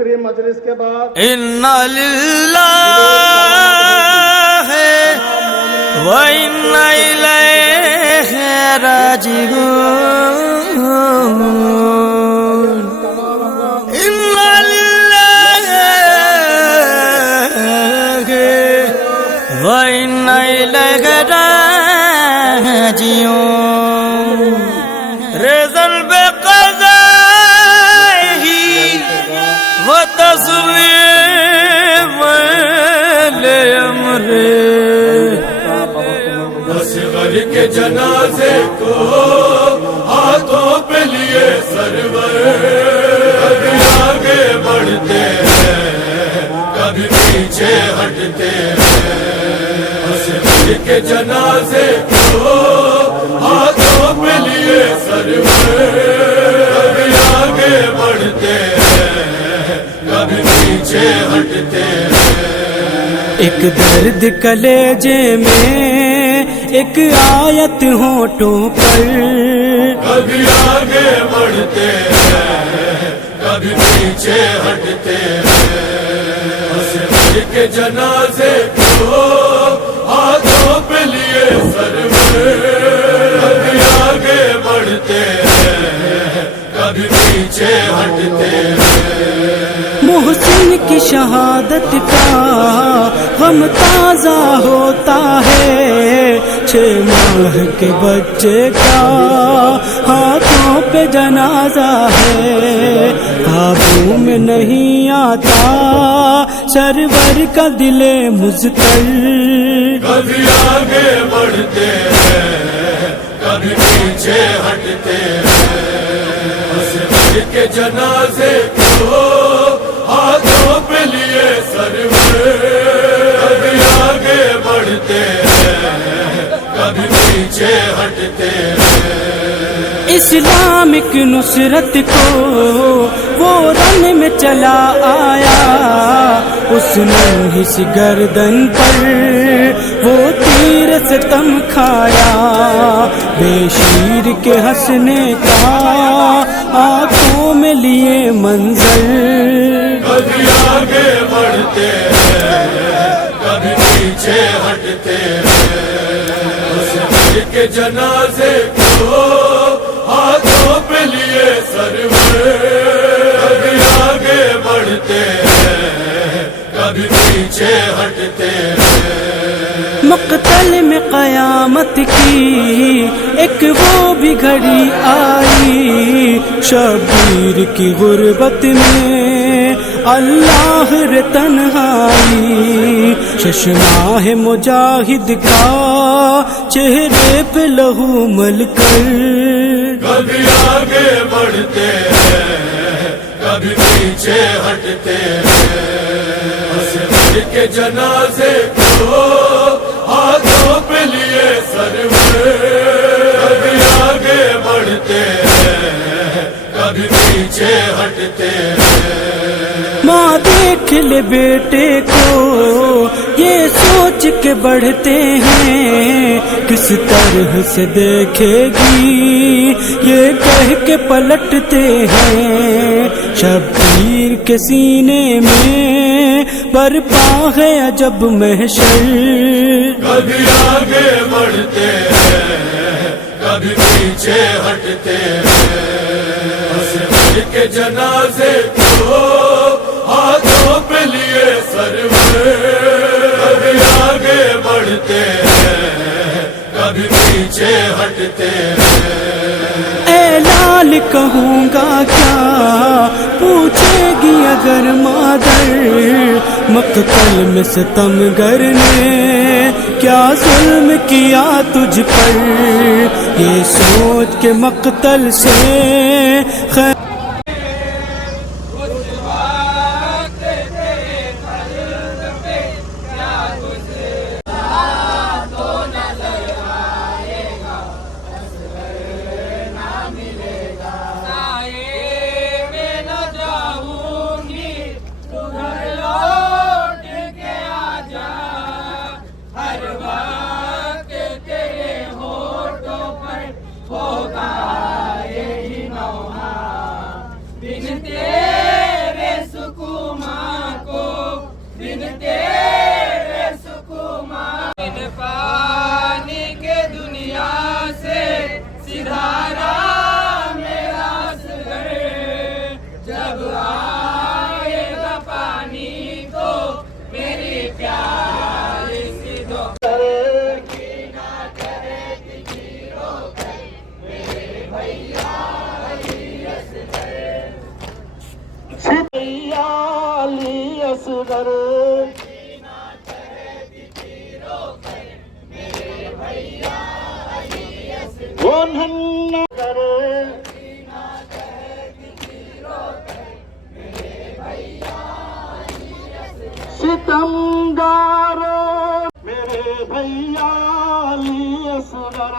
मजलिस के बाद इन्ना लिल्लाहि व इन्ना इलैहि राजिऊन। इन्ना लिल्लाहि व इन्ना इलैहि राजिऊन। रिज़ल बेक़ज़ाइही व तस्लीम ले-अमरे। असगर के जनाजे को हाथों पे लिए सरवर, कभी आगे बढ़ते हैं कभी पीछे हटते हैं। असगर के जनाजे को हाथों पे लिए सरवर, कभी आगे बढ़ते हैं कभी पीछे हटते हैं। एक दर्द कलेजे में एक आयत होठों पर, कभी आगे बढ़ते हैं कभी पीछे हटते हैं। असगर के जनाजे को हाथों पे लिए सरवर, कभी आगे बढ़ते हैं कभी पीछे हटते हैं। मोहसिन की शहादत का गम ताजा होता है, 6 माह के बच्चे का हाथों पे जनाजा है। काबू में नहीं आता सरवर का दिले मुज़तर, कभी आगे बढ़ते हैं कभी पीछे हटते हैं। असगर के जनाजे को हाथों पे लिए सरवर, कभी आगे बढ़ते हैं कभी पीछे हटते हैं। इस्लामिक नुसरत को वो रन में चला आया, उसने इस गर्दन पर वो तीर से तम खाया। बेशीर के हंसने का आंखों में लिए मंजर, कभी आगे बढ़ते हैं कभी पीछे हटते हैं। असगर के जनाजे को हाथों पे लिए सरवर, कभी आगे बढ़ते हैं कभी पीछे हटते हैं। मक़तल में क़यामत की एक वो भी घड़ी आई, शबीर की गुर्बत में अल्लाह रे तन्हाई। चश्माह मुजाहिद का चेहरे पे लहू मलकर, कभी आगे बढ़ते हैं कभी पीछे हटते हैं। असगर के जनाजे को हाथों पे लिए सरवर, कभी आगे बढ़ते हैं कभी पीछे हटते हैं। माँ देख ले बेटे को ये सोच के बढ़ते हैं, किस तरह से देखेगी ये कह के पलटते हैं। शब्बीर के सीने में बरपा है अजब महशर, कभी आगे बढ़ते हैं कभी पीछे हटते हैं। असगर के जनाजे को हाथों पे लिए सरवर, कभी आगे बढ़ते हैं कभी पीछे हटते हैं। ऐ लाल कहूँगा क्या पूछेगी अगर मादर, मक़तल में सितमगर ने क्या जुल्म किया तुझ पर। ये सोच के मक़तल से भैया अली असगर वो नन्ना कर सितमगारों मेरे भैया अली असगर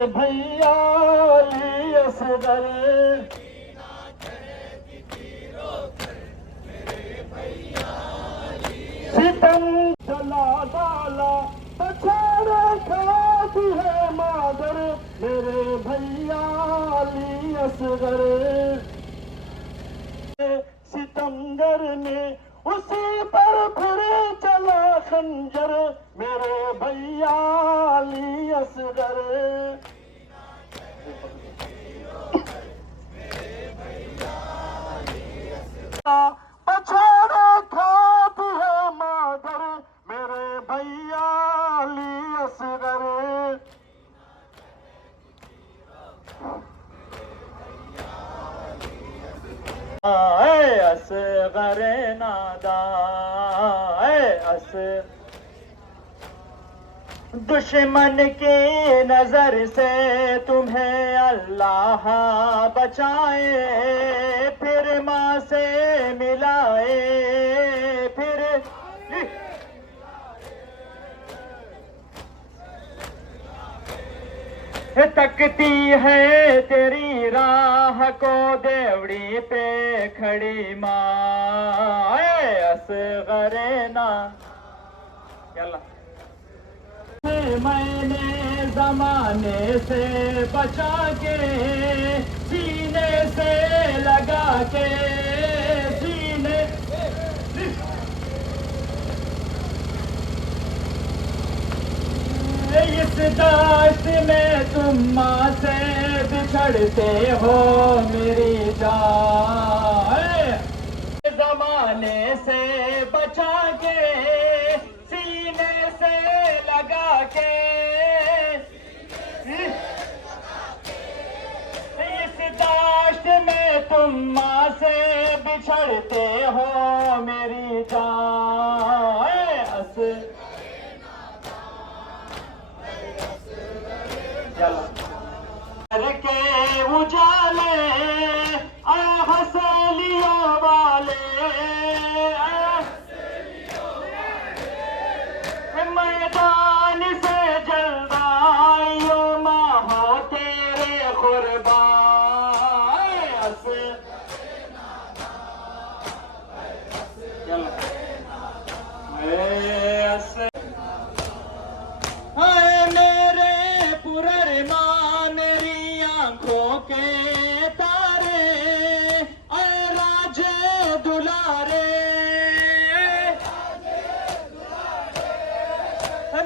भैया अली असगर सितम जला डाला पछाड़ा खाती है मादर मेरे भैया अली असगर सितमगर ने उसी पर फिर चला खंजर मेरे भैया अली असगर पछाड़ा खाती है मादर मेरे भैया अली असगर असगर नादा अस दुश्मन की नजर से तुम्हें अल्लाह बचाए फिर माँ से मिलाए फिर तकती है तेरी राह को देवड़ी पे खड़ी माँ असगरे ना मैंने जमाने से बचा के सीने से लगा के सीने इस दाश्त में तुम माँ से बिछड़ते हो मेरी जान जमाने से बचा के सीने से लगा के इस दाश्त में तुम माँ से बिछड़ते हो मेरी जान के उजाले हसलियों वाले मैदान से जलवाइयों माँ हो तेरे कुर्बान मेरे पुरर माँ मेरी आंखों के तारे राज दुलारे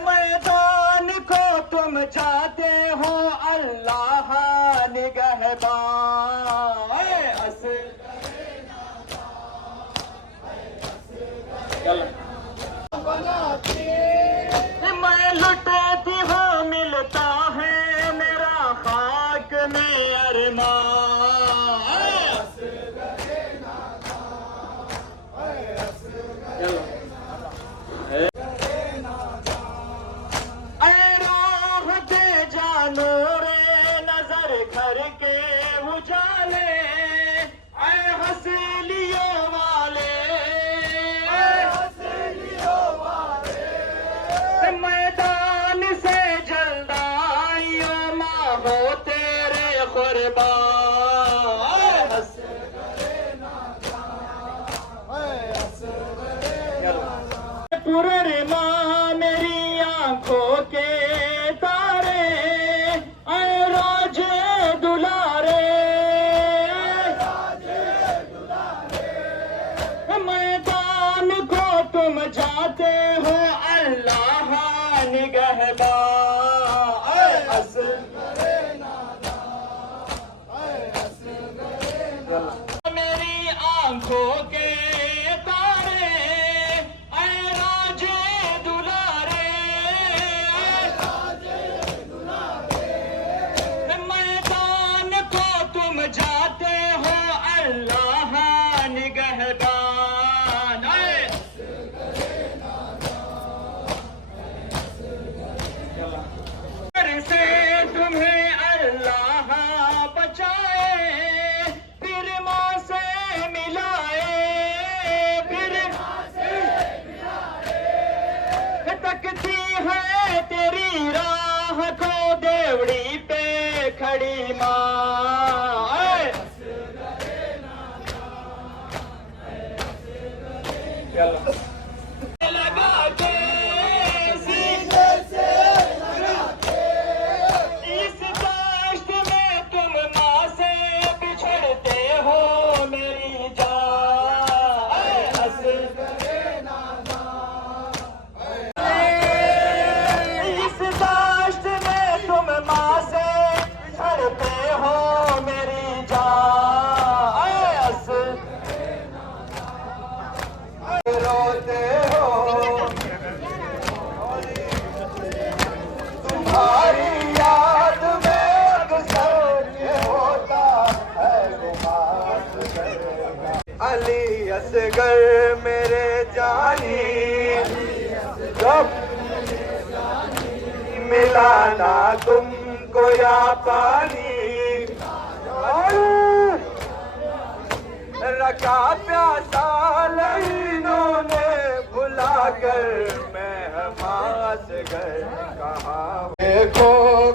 मैदान को तुम जाते हो अल्लाह निगहबान मैं लुटाती हूँ मिलता है मेरा खाक में अरमान राह दे जानो रे नजर घर के उजाले हंसलियों वाले मैदान से जलदाइयों माँ हो तेरे कुर्बान पुरर माँ मेरी आंखों के तारे रोज दुलारे मैदान को तुम जाते हो अल्लाह निगहबान मेरी आंखों के तारे राज दुलारे बचाए, फिर माँ से मिलाए, फिर तकती है तेरी राह को देवड़ी पे खड़ी माँ। लगा के सीने से इस दाश्त में तुम माँ से बिछड़ते हो मेरी जान। इस दाश्त में तुम माँ से बिछड़ते हो मेरी जान। रोते हो तुम्हारी याद में अक्सर ये होता है अली असगर मेरे जानी, जब मिलाना तुमको या पानी, रखा प्यासा लहीनों ने भुला कर मैं हमास घर कहाँ। देखो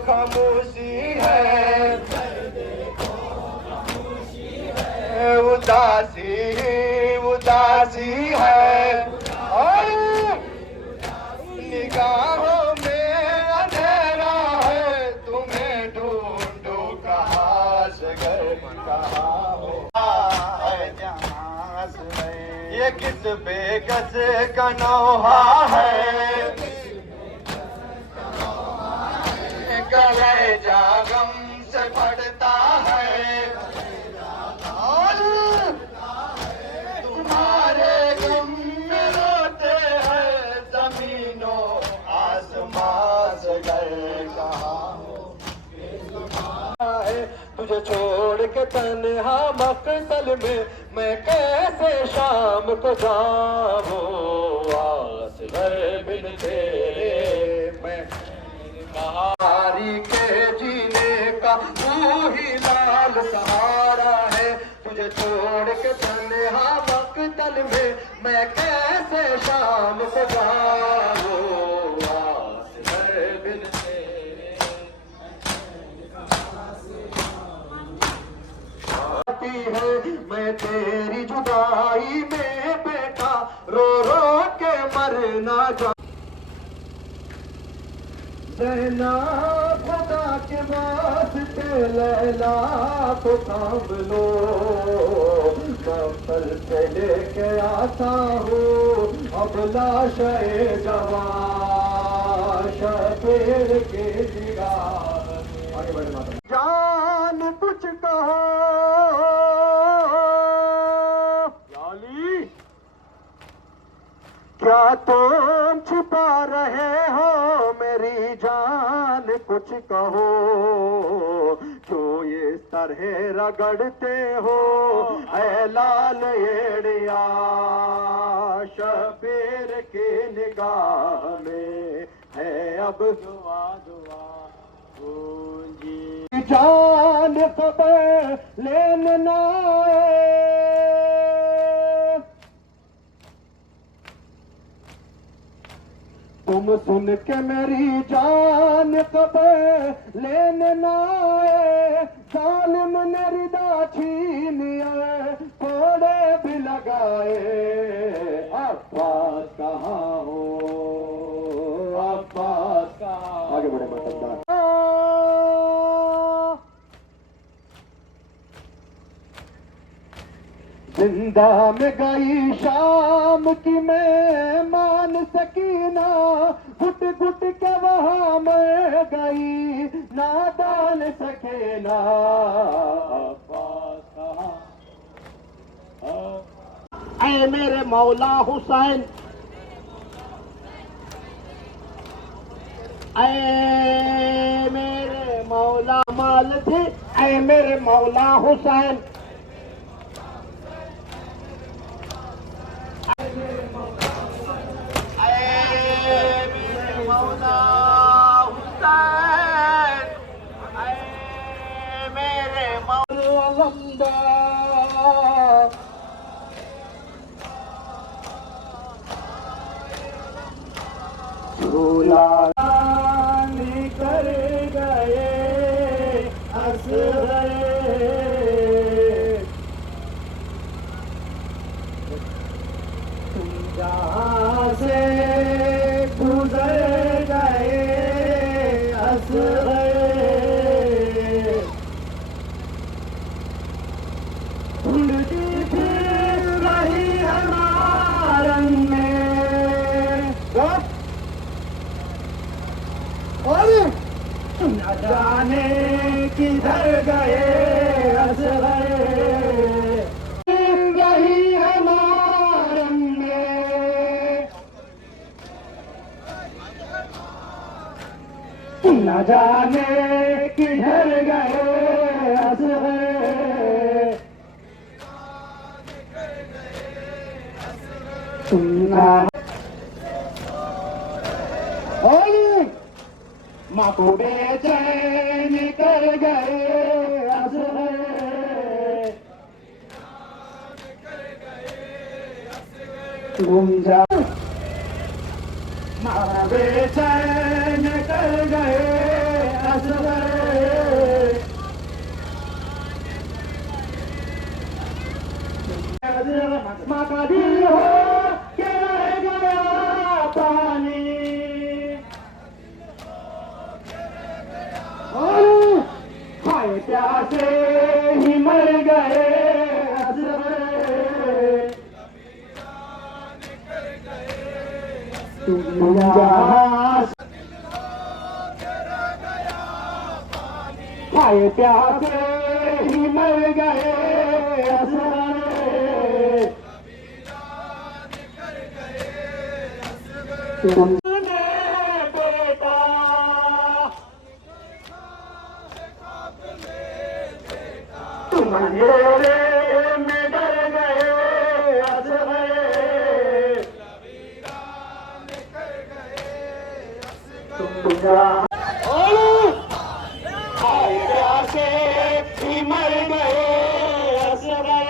खामोशी है, उदासी उदासी है, और निगाहों में अंधेरा है, तुम्हें ढूंढो कहाँ से घर कहाँ हो। ये किस बेकस का नौहा है, गले जागम से बढ़ता है, और तुम्हारे गम में रोते हैं जमीनों आसमां से गए कहाँ हो। तुझे छोड़ के तन्हा मकतल में मैं कैसे शाम को जाऊं, आस घर बिन तेरे मैं कहारी के जीने का तू ही लाल सहारा है। तुझे छोड़ के तन्हा मकतल में मैं कैसे शाम को जाऊं, आस घर बिन है। मैं तेरी जुदाई में बेटा रो रो के मरना जा। रहना खुदा के वास्ते लैला को थाम लो, कफल से लेके आता हूँ अब लाशे जवा शबीर के जिगार। आगे बढ़े माता। जान कुछ कहो क्या तुम छुपा रहे हो मेरी जान, कुछ कहो क्यों ये तरह रगड़ते हो ऐ लाल एड़िया शबीर की निगाह में है अब दुआ दुआ गूंजी। जान खबर लेने ना तुम सुन के मेरी जान खबर लेने ना आए, जालिम ने रिदा छीनिए कोड़े भी लगाए। अब्बास कहाँ हो, अब्बास कहाँ। आगे बढ़े मतलब जिंदा में गई शाम की मेहमान सकीना, घुट घुट के वहां मैं गई नादान सकीना। ऐ मेरे मौला हुसैन, ऐ मेरे मौला माल थे, ऐ मेरे मौला हुसैन, मौला हुसैन, मेरे लंबा झूला निकल गए असरे तुम जहाँ से गुजर गए असरे ढूंढती फिर रही हमारे में और न जाने किधर गए असरे रही हमारे में न जाने किधर गए असरे सुनना माँ को बेचैन कर गए असरे तुम जा माँ को बेचैन कर गए असरे माँ का दिल हो के रह गया पानी हाय प्यासे ही मर गए तुम जहाँ हाय प्यासे ही मर गए तुमने बेटा तुम अंधेरे में डर गए असरे तुम जहाँ हाय प्यासे ही मर गए असरे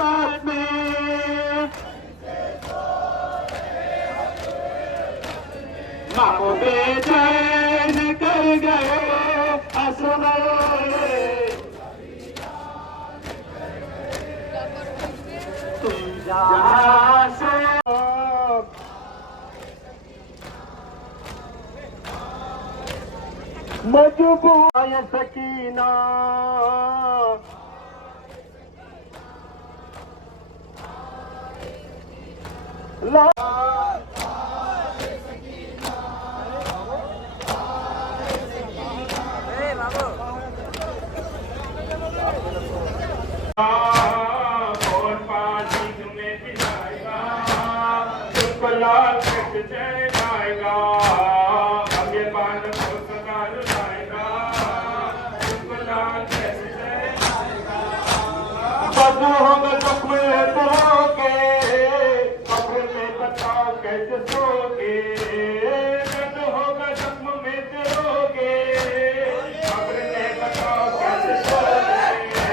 बात में माँ को बेचैन कर गए असरे तुम जहाँ से मजबूर सकीना कौन पानी तुम्हें पिलाएगा तुमको लाल कट जाएगा अब ये बाल को सदा रुलाएगा तुमको लाल कट जाएगा बदू होगा जख्म के कब्र में बताओ कैसे सोगे बदू होगा जख्म में रोगे कब्र में बताओ कैसे सोगे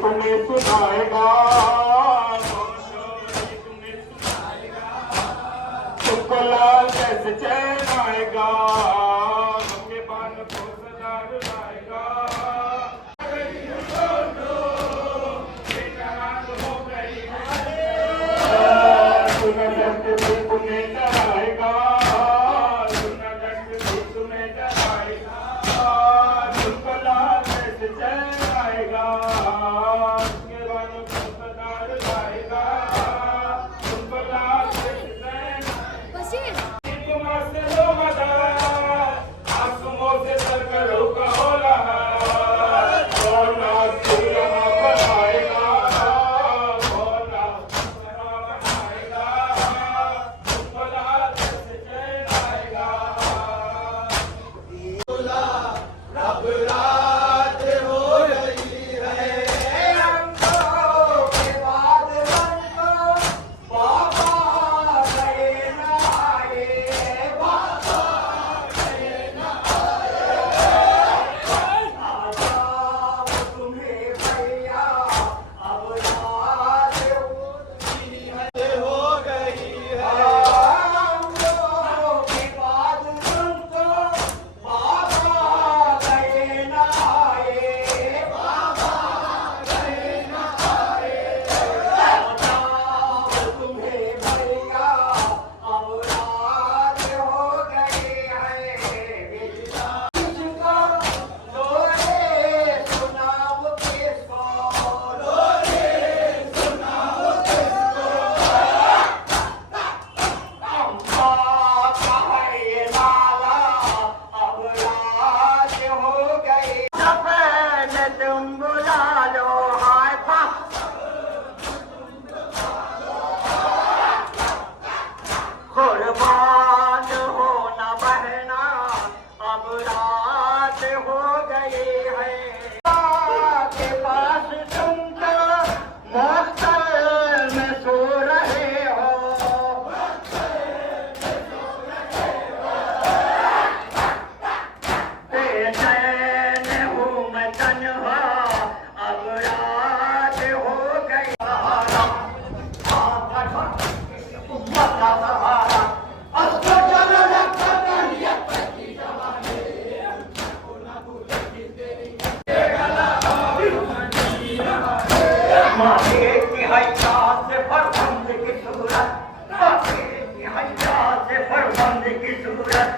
तुम्हें सुनाएगा तुमको लाल कैसे चैन आएगा अपने बाल को सदा रुलाएगा तुम्हें दर्द भी तुम्हें डराएगा तुम्हें डराएगा तुमको लाल कैसे चैन आएगा तुमको लाल कैसे चैन कुर्बान हो न बहना, अब रात हो गई है। के पास तुम तो मौसम में सो रहे हो, बेचैन हूँ मैं तन्हा, अब रात हो गई। माथे की हैया से फरबंद की सूरत, माथे की हैया से फरबंद की सूरत,